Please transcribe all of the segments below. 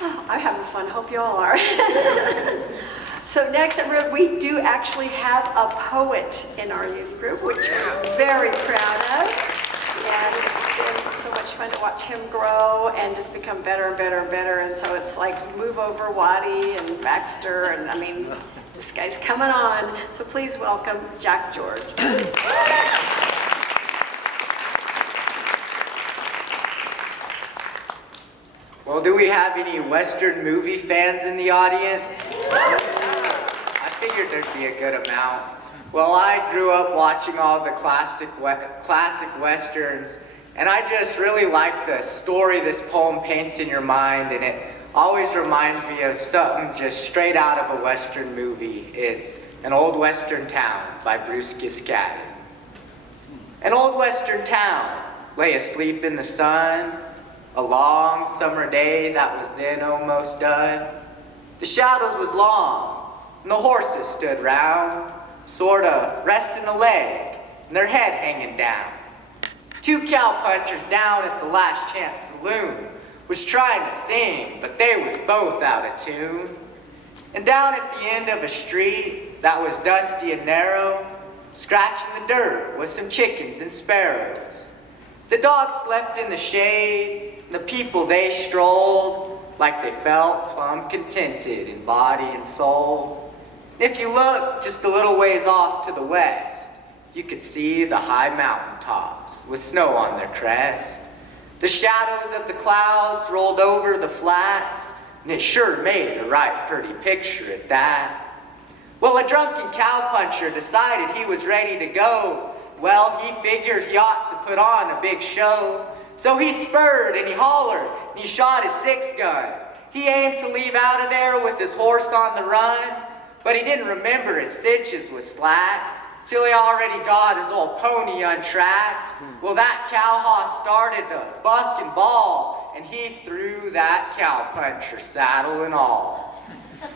Oh, I'm having fun. Hope you all are. So next, we do actually have a poet in our youth group, which we're very proud of. And it's been so much fun to watch him grow and just become better and better and better. And so it's like move over Waddy and Baxter, and I mean, this guy's coming on. So please welcome Jack George. Well, do we have any Western movie fans in the audience? I figured there'd be a good amount. Well, I grew up watching all the classic Westerns, and I just really like the story this poem paints in your mind, and it always reminds me of something just straight out of a Western movie. It's An Old Western Town by Bruce Giscadden. An old Western town lay asleep in the sun, a long summer day that was then almost done. The shadows was long, and the horses stood round, sorta resting a leg, and their head hanging down. Two cowpunchers down at the Last Chance Saloon was trying to sing, but they was both out of tune. And down at the end of a street that was dusty and narrow, scratching the dirt was some chickens and sparrows. The dogs slept in the shade, and the people they strolled like they felt plumb contented in body and soul. And if you look just a little ways off to the west, you could see the high mountain tops with snow on their crest. The shadows of the clouds rolled over the flats, and it sure made a right pretty picture at that. Well, a drunken cowpuncher decided he was ready to go. Well, he figured he ought to put on a big show. So he spurred and he hollered and he shot his 6-gun. He aimed to leave out of there with his horse on the run, but he didn't remember his cinches was slack till he already got his old pony untracked. Well, that cow hoss started to buck and bawl, and he threw that cowpuncher, saddle and all.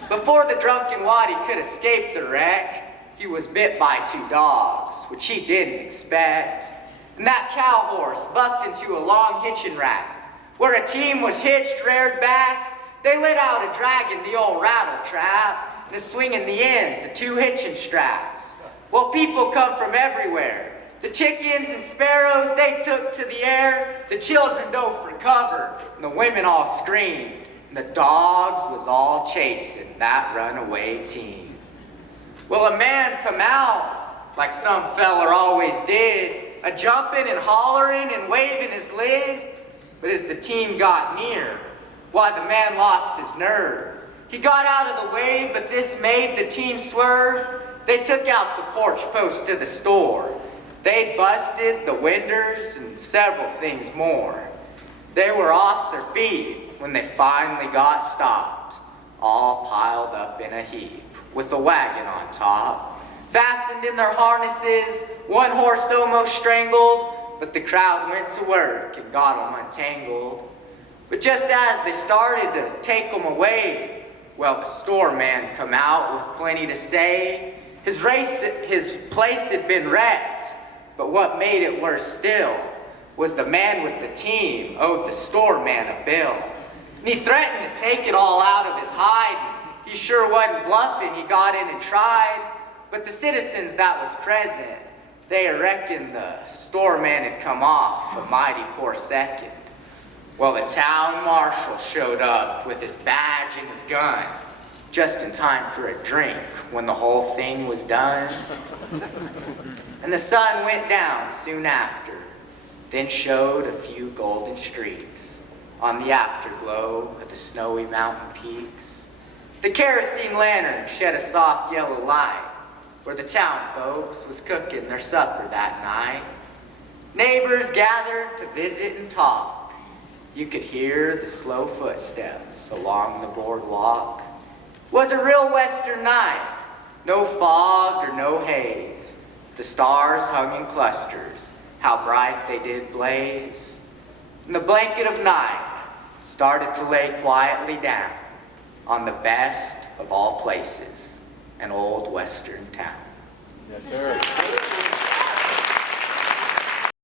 Before the drunken Waddy could escape the wreck, he was bit by 2 dogs, which he didn't expect. And that cow horse bucked into a long hitching rack, where a team was hitched, reared back. They let out a dragging the old rattle trap, and a swinging the ends of 2 hitching straps. Well, people come from everywhere. The chickens and sparrows, they took to the air. The children dove for cover, and the women all screamed. And the dogs was all chasing that runaway team. Well, a man come out, like some feller always did, a-jumping and hollering and waving his lid. But as the team got near, why, the man lost his nerve. He got out of the way, but this made the team swerve. They took out the porch post to the store. They'd busted the windows and several things more. They were off their feet when they finally got stopped, all piled up in a heap, with a wagon on top. Fastened in their harnesses, one horse almost strangled, but the crowd went to work and got them untangled. But just as they started to take them away, well, the store man come out with plenty to say. His place had been wrecked, but what made it worse still was the man with the team owed the store man a bill. And he threatened to take it all out of his hide. He sure wasn't bluffing, he got in and tried. But the citizens that was present, they reckoned the store man had come off a mighty poor second. Well, the town marshal showed up with his badge and his gun, just in time for a drink when the whole thing was done. And the sun went down soon after, then showed a few golden streaks on the afterglow of the snowy mountain peaks. The kerosene lantern shed a soft yellow light where the town folks was cooking their supper that night. Neighbors gathered to visit and talk. You could hear the slow footsteps along the boardwalk. Was a real western night, no fog or no haze. The stars hung in clusters, how bright they did blaze. And the blanket of night started to lay quietly down on the best of all places, an old western town. Yes, sir.